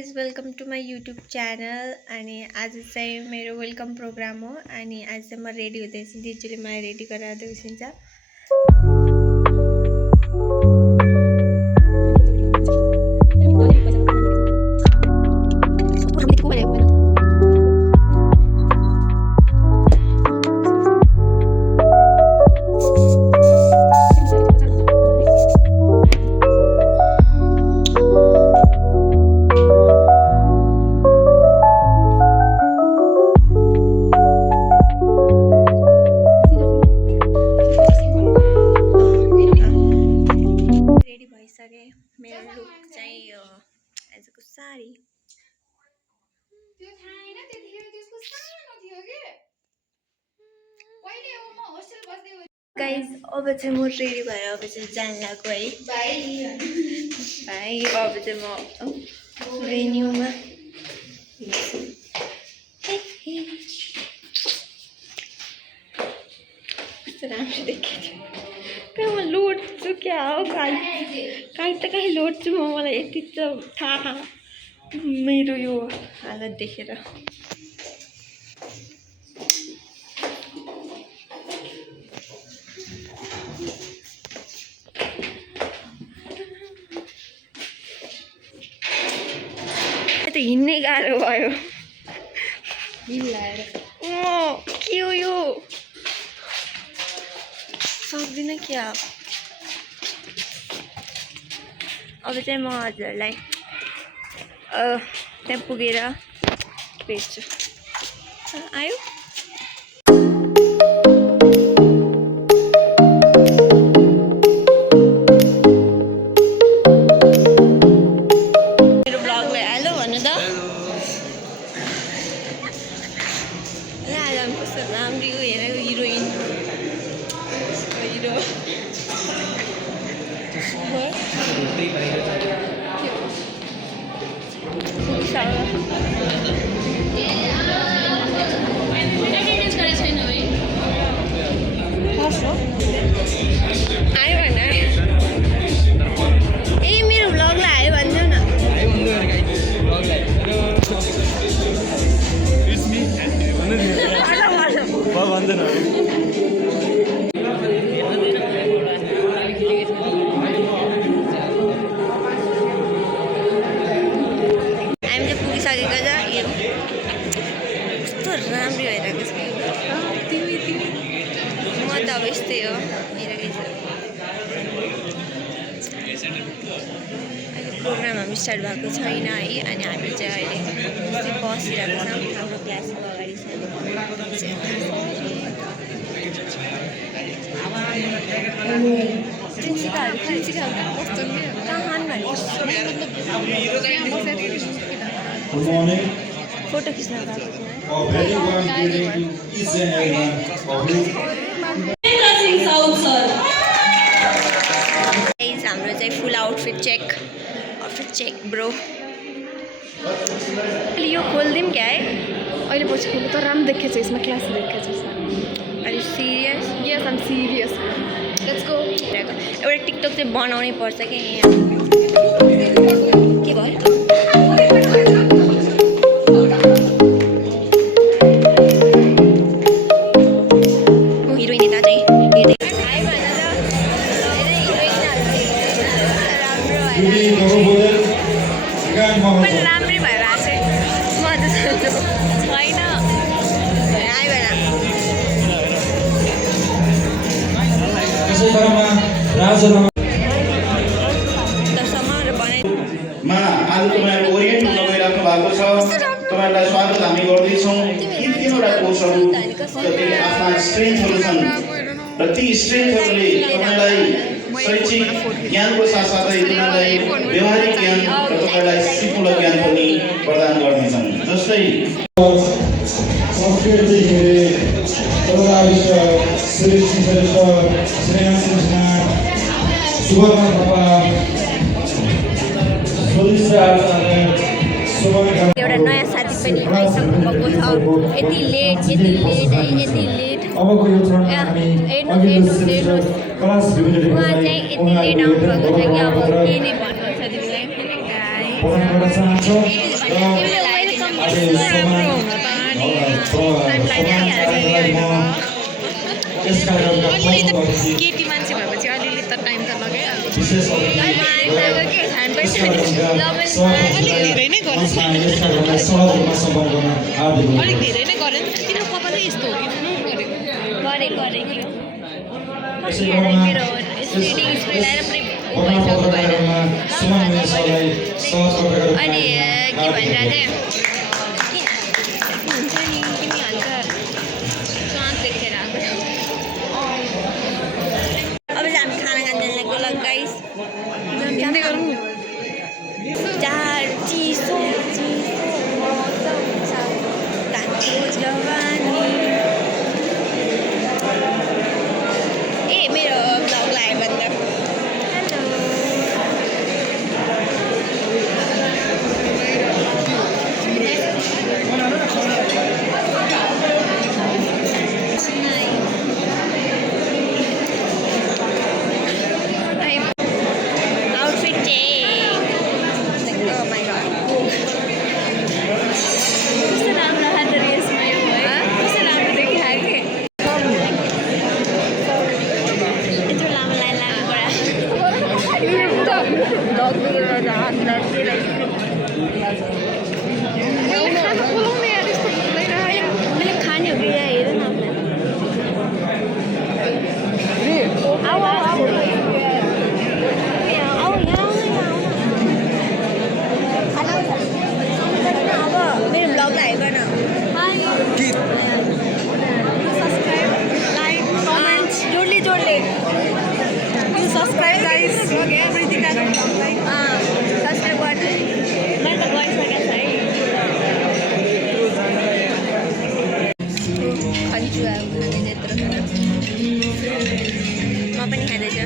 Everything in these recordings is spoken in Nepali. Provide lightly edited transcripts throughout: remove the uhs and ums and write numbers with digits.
Guys welcome to my YouTube channel. अनि आज चाहिँ मेरो वेलकम प्रोग्राम हो। अनि आज चाहिँ म रेडी हुँदैछु, दिदीले मलाई रेडी गरेर देउसिन्छ। मेरो लुक चाहिँ यो आजको साडी। त्यो थाहा हैन, त्यतिखेर त्यसको सानो थियो के पहिले म होस्टेल बस्दै हो। गाइस अब चाहिँ म रेडी भएर अब चाहिँ जान लाग्यो है भाइ। अब चाहिँ म भेन्यूमा कस्तो राम्रो देखिन्छ। कहाँ म लोड्छु क्या हो, कहीँ त कहीँ लोड्छु म। मलाई यति त थाहा मेरो यो हालत देखेर। हिँड्नै गाह्रो भयो। के हो यो, सक्दिनँ क्या। अब चाहिँ म हजुरलाई त्यहाँ पुगेर भेट्छु। आयो मेरो ब्लगलाई हेलो भन्नु त। आज कस्तो राम्रो हेरेको हिरोइन हिरो। आयो भन ए मेरो भ्लगलाई आयो भनिदेऊ न। हामी चाहिँ पुगिसकेको छ। यो कस्तो राम्रो हेरेको छ। म त अब यस्तै हो हेरेकै छ। अहिले प्रोग्राम हामी स्टार्ट भएको छैन है। अनि हामी चाहिँ अहिले यस्तै बसिरहेको छौँ हाम्रो क्लासको अगाडि फोटो खिच्न गएको हाम्रो चाहिँ फुल आउटफिट चेक ब्रो। यो खोलिदिउँ क्या है अहिले पछि खोल्नु त राम्रो देखेछ, यसमा क्लास देखेछ। अलि serious. Yes am serious. Let's go. एउटा टिकटक चाहिँ बनाउनै पर्छ कि यहाँ। के भयो हिरोइन यता चाहिँ राम्रै भएर आएको चाहिँ म त छैन। आयो आज तपाईहरु ओरिएन्ट हुन गइराख्नु भएको छ। तपाईहरुलाई स्वागत हामी गर्दैछौँ। यी तीनवटा कोर्सहरु जति आफ्ना स्ट्रेन्थहरु छन् र ती स्ट्रेन्थहरुले तपाईलाई शैक्षिक ज्ञानको साथसाथै तपाईलाई व्यवहारिक ज्ञान र तपाईलाई सिपमूलक ज्ञान पनि प्रदान गर्नेछन्। जस्तै संस्कृति एउटा नयाँ साथी पनि आइसक्नु भएको छ। यति लेट है, यति लेट। हेर्नुहोस् उहाँ चाहिँ यति लेट आउनुभएको छ कि अब के नै भन्नु छ तिमीलाई। पठाउन गर्न चाहन्छौँ र आज यो सम्मान यस कार्यक्रमका प्रमुखहरू केटी मान्छे भएपछि अलिअलि त टाइम त लगाइहाल्छ विशेष धेरै नै गरे सहज रूपमा सम्पन्न गर्न हार्दिक अलिक धेरै नै गरे किन कपालै यस्तो हो कि गरेको अनि के भन्छ चाहिँ हुन्छ नि तिमी हल्का साँझ देखेर आएको अब चाहिँ हामी खाना खान जानको ल गाइस जाँदै गरौँ न चार चिसो मौसम छ तातो जवानी ए मेरो ब्लग लाग्यो भने त outfit check. Oh my god. कस्तो राम्रो हात यसमा यो है कस्तो राम्रो देखिहाल्यो कि यत्रो लामो लाइन लाग्नु मैले खाने हो कि यहाँ हेर न आऊ अब मेरो ब्लग हेर्न सब्सक्राइब लाइक कमेन्ट जोडले you subscribe guys everything subscribe गर्नु मैले त गरिसकेको छ है खान्छु अब खाने त्यत्रो म पनि खाँदैछु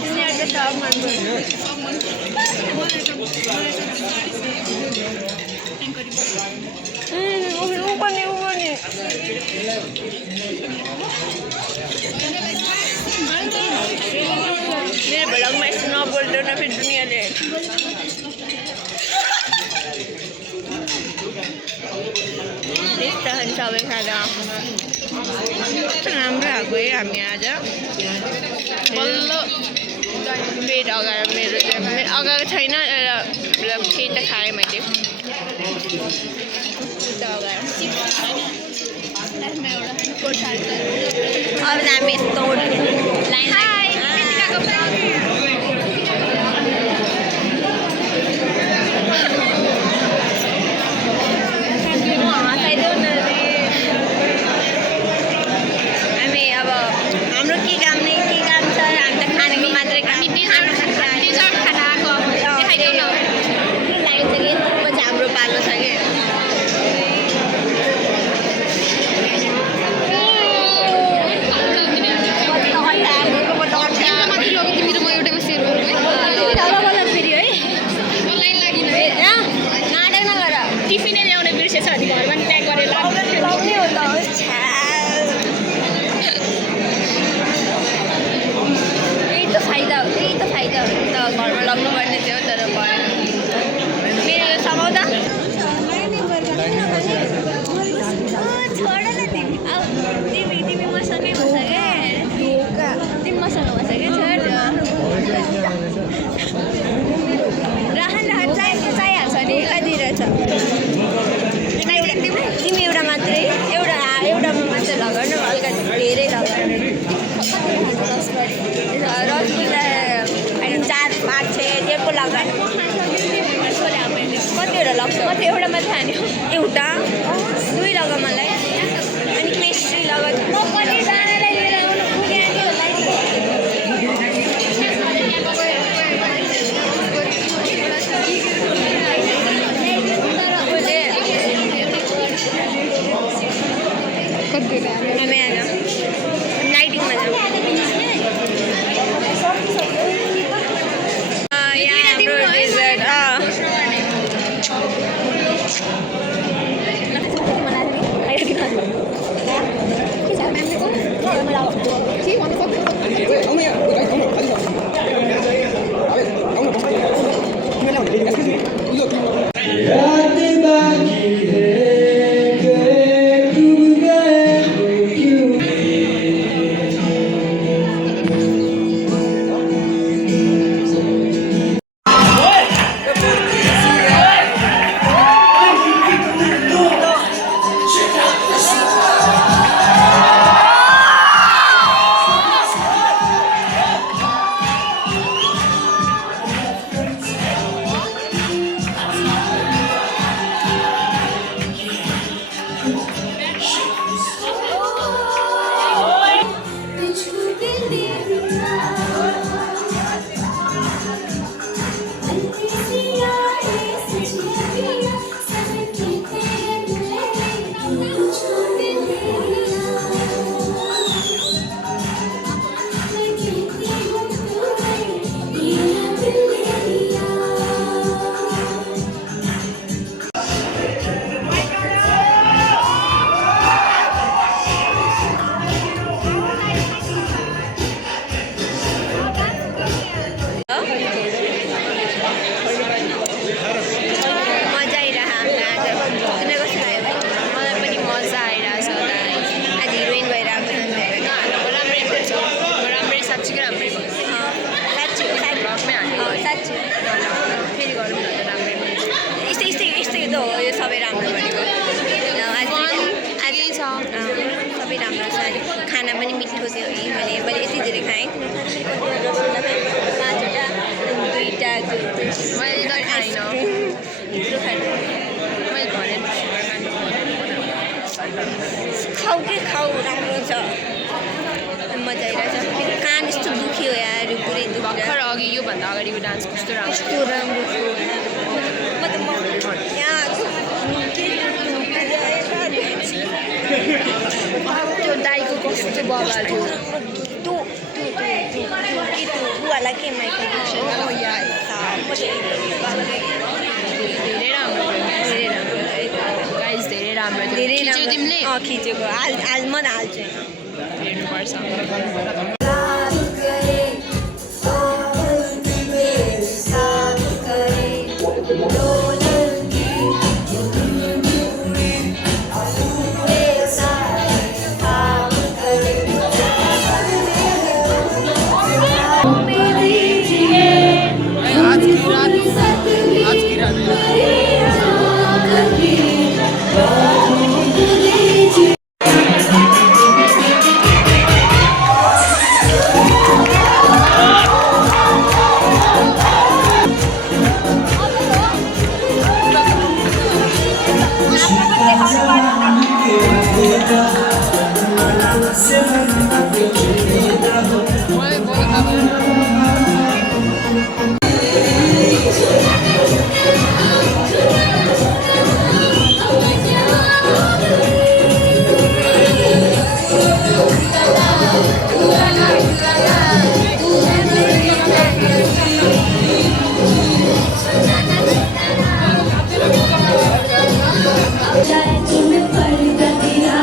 Senior के सब मन मेरो भ्लगमा यस्तो नबोल्दो न फेरि दुनियाँले त्यस्तो हुन्छ सबै खाँदा राम्रो आएको है हामी आज बल्ल पेट अगाएर मेरो अगाएको छैन केही त खाएँ मैले अब हामी यस्तो लाइन रसगुल्ला 4-5 6 जेको लगाएर कतिवटा कतिवटा लाग्छ म चाहिँ एउटा मात्रै हान्यो एउटा दुई लगा मलाई अनि पेस्ट्री लगा म पनि जानेलाई लिएर आउनु पुगे हमें आना नाइटिंग में जाऊँ यहाँ हाम्रो डेजर्ट खाना पनि मिठो थियो मैले यति धेरै खाएँ 5वटा 2टा खाऊ के खाऊ राम्रो छ मजा आइरहेछ मेरो कान यस्तो दुख्यो यार पुरै भर्खर अघि योभन्दा अगाडिको डान्स कस्तो राम्रो थियो म त यहाँ त्यो दाइको कस्तो बवाल थियो बुवालाई के माइकल धेरै राम्रो तिमीले खिचेको आज म हाल्छु हेर्नुपर्छ तुम्हें पड़ गया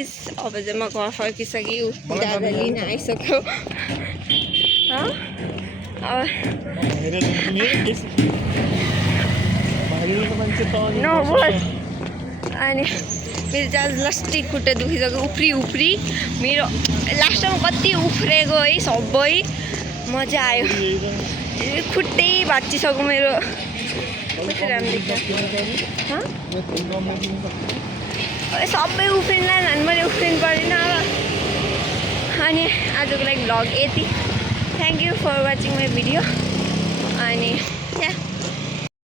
गाइस अब चाहिँ म घर फर्किसकेँ दादा लिन आइसक्यो अनि मेरो चाहिँ आज लस्टी खुट्टा दुखिसक्यो उफ्री मेरो लास्टमा कति उफ्रेको है सबै मजा आयो खुट्टै भाँचिसक्यो मेरो कति राम्रो देख्छ सबै उफ्रिनलाई झन् मैले उफ्रिनु परेन अब अनि आजको लागि भ्लग यति thank you for watching my video अनि